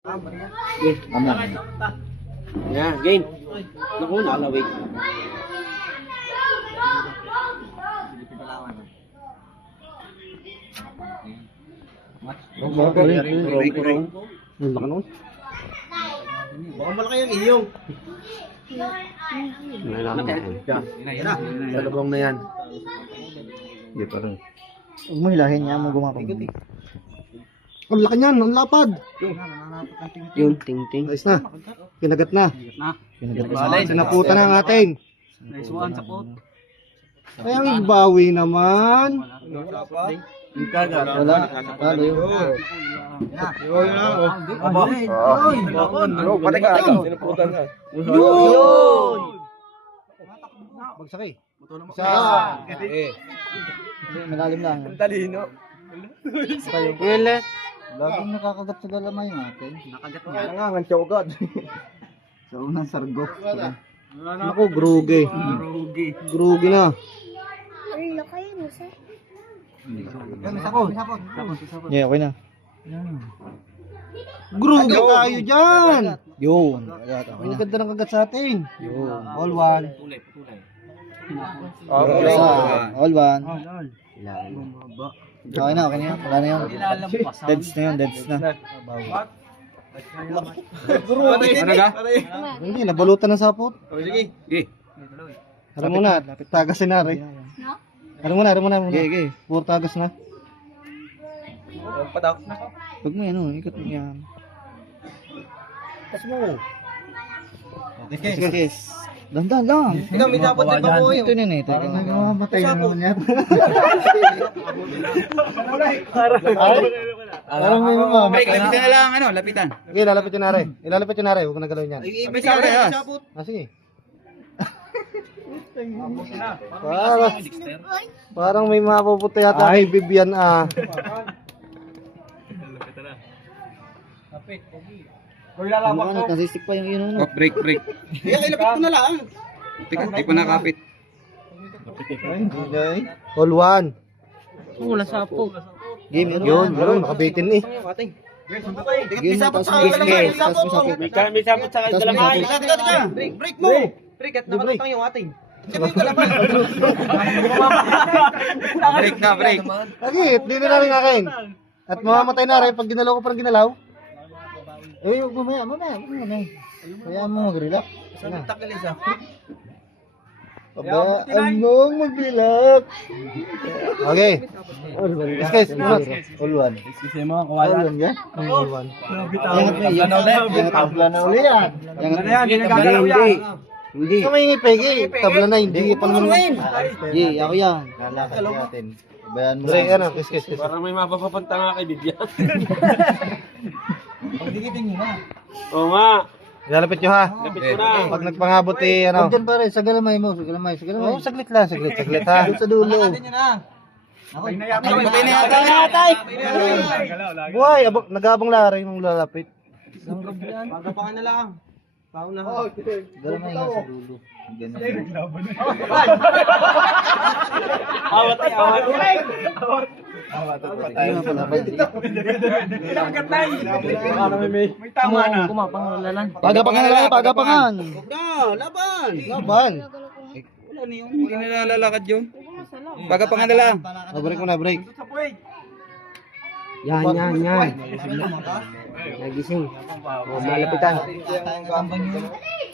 Yan, game. Naku, nalawig. Baka malaki yung iyong. Talabong na yan. Hindi pa rin. Huwag mo hilahin niya, mo gumapang. Ang laki niyan, ang lapad. Yung ting-ting. Ayos na. Kinagat na. Kinagat Balay, sinaputan na ang ating. Nice one, sapot. Kaya ang bawi naman. Wala. Talo yun. Patay ka. Sinaputan ka. Yun! Magsakay. Isa. Malalim lang. Talino. Wilet. Laging nakakagat sa galamay yung atin. Nakagat niya. Nangangan siya agad. Sa unang sargo. Ako, grugi. Grugi na. Yeah, okay na. Grugi tayo dyan. Yun. Ang ganda ng kagat sa atin. Yun. All one. Isa. All one. Okay na, okay na yun. Wala na yun. Deads na yun, deads na. Ano ka? Hindi, nabalutan ng sapot. Sige. Sige. Alam mo na, tagas na rin. Alam mo na. Okay. Puro tagas na. Huwag mo yan, ikot mo yan. Tas mo. Yes. Dandan lang. Ikaw, may dapat din ba mo Ito na ito. Matay na naman yan. Parang may mamamatay. Lapitan na lang, ano, lapitan. Okay, lalapit yun na rin. Ilalapit yun na rin. Huwag ka nagalawin yan. May sabay, Ah, sige. Parang may mapuputi yata kay Bibian ah. Ano, nasisik pa yung inuno. Break. Ilapit ko na lang. Hindi ko nakapit. All one. Wala sapo. Game Yun, nakabitin eh. Game na, tapos may sakit. Tapos may sakit. May sapot sa Tapos may sakit. Break mo. Break at nakalutang yung ating. Break na, break. Agit, di na namin akin. At mamamatay na rin pag ginalaw ko parang ginalaw. Eh, mamaya. Kaya mo mag-relax. Pabayaan mong mag-relax. Okay. Guys, all one. All one yan? All one. Yangat mo, yangat. Tabla na uli yan. Hindi. Ito may pegi. Tabla na, hindi pa naman. Ye, ako yan. Lalakad natin. Bayan mo. Break, ano? Kiss. Parang may mapapapanta nga kay Bibian. Pagdikitin nyo na. Oo nga. Ilalapit nyo ha. Lapit ko na. Pag nagpangabot eh, ano. Huwag dyan pare, sa galamay mo. Oo, saglit lang. Saglit ha. Doon sa dulo. Patay na yata. Buhay, nag-abang lari nung lalapit. Pagapangan na lang. Pao na. Galamay nga sa dulo. Awat. Ayun na pala. May tama na. Pagapangan. Huwag na, laban. Laban. Wala na yung hindi na nalalakad yun. Pagapangan na lang. Break mo na, break. Yan. Nagising. Malapitan.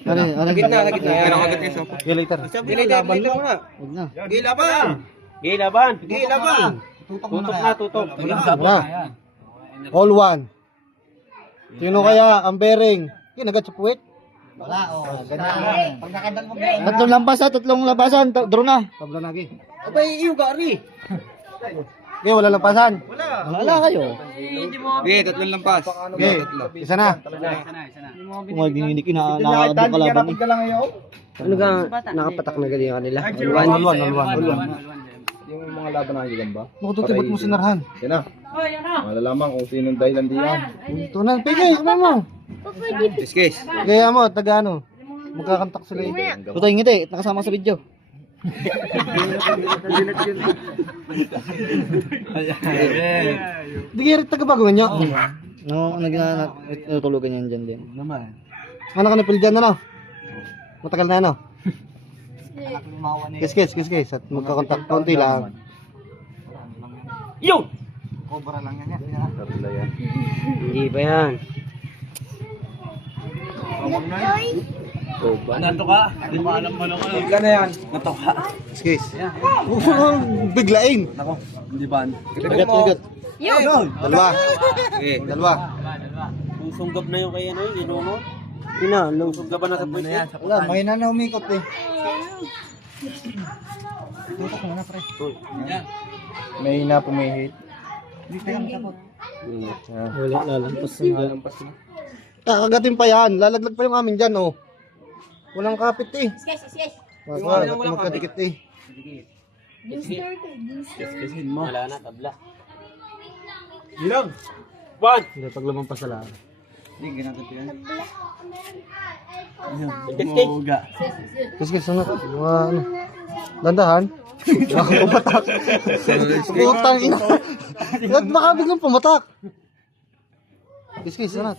Ano? Gitna. Pero kagat yung sopa. Okay, later. Laban na. Huwag na. Gilaban. Tutok. Wala. All one. Sino kaya ang bearing? Yan, agad sa puwet. Ganyan. Tatlong lampas ha, tatlong labasan. Draw na. Tabla na, gi. Abay, iyo gari. Okay, wala lang pasan. Wala kayo. Okay, tatlong lampas. Okay, isa na. Kung ay gininik, nakakadong kalaban eh. Ano ka, nakapatak na galing kanila? All one. Yung mga laban na higan ba? Nakututibot mo si Narhan. Yan na. Malalaman kung sinong dahilan diyan. Ito na, pigay, ano mo? Kiss. Kaya mo, taga ano? Magkakantak sila eh. Tutay ngiti, nakasama sa video. Di kaya rin taga bago nyo. No, nagtutulugan yan dyan din. Naman. Ano ka napil dyan, ano? Matagal na, ano? Kiss. At magkakontak konti lang. Yo! Cobra lang yan. Tatlo yan. Hindi pa yan. Nato ka? Hindi mo alam mo lang. Bigla na yan. Nato ka? Kiss. Biglain. Nako, hindi ba? Lagat. Dalawa. Okay. Dalawa. Sunggab na yung kaya no, ginuno. Ina, sunggab na sa puwet. Wala, may na umikot eh. May na pumihit. Wala, lalampas na. Kakagatin pa yan. Lalaglag pa yung amin dyan, oh. Walang kapit eh. Magkadikit eh. Wala na, tabla. Ilang? Hindi, pag lumampas sa lahat. Kiss, sunod. Mga ano. Dandahan. Baka pumatak. Putang ina. Baka biglang pumatak. Kiss, sunod.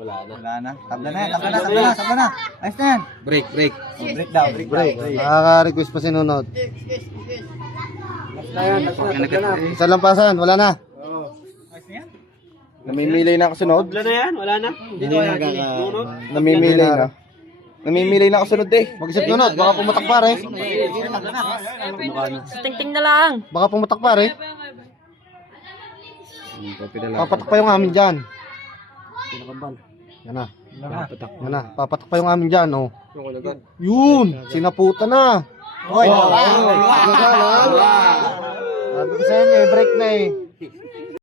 Wala na. Tabla na. Ayos na yan. Break. Break. Nakaka-request pa sinunod. Isa lang pasan, wala na. Namimili na kasunod? Wala na yan, wala na. Dito yan, ginuno. Namimili na. Namimili na kasunod eh. Mag-isip nunod, baka pumatak pare. Tingting na lang. Baka pumatak pare. Papatak pa yung amin dyan. Yan na. Yan na. Papatak pa yung amin dyan, oh. Yun! Sinaputa na. Oy! Sabi ko sa inyo, break na eh.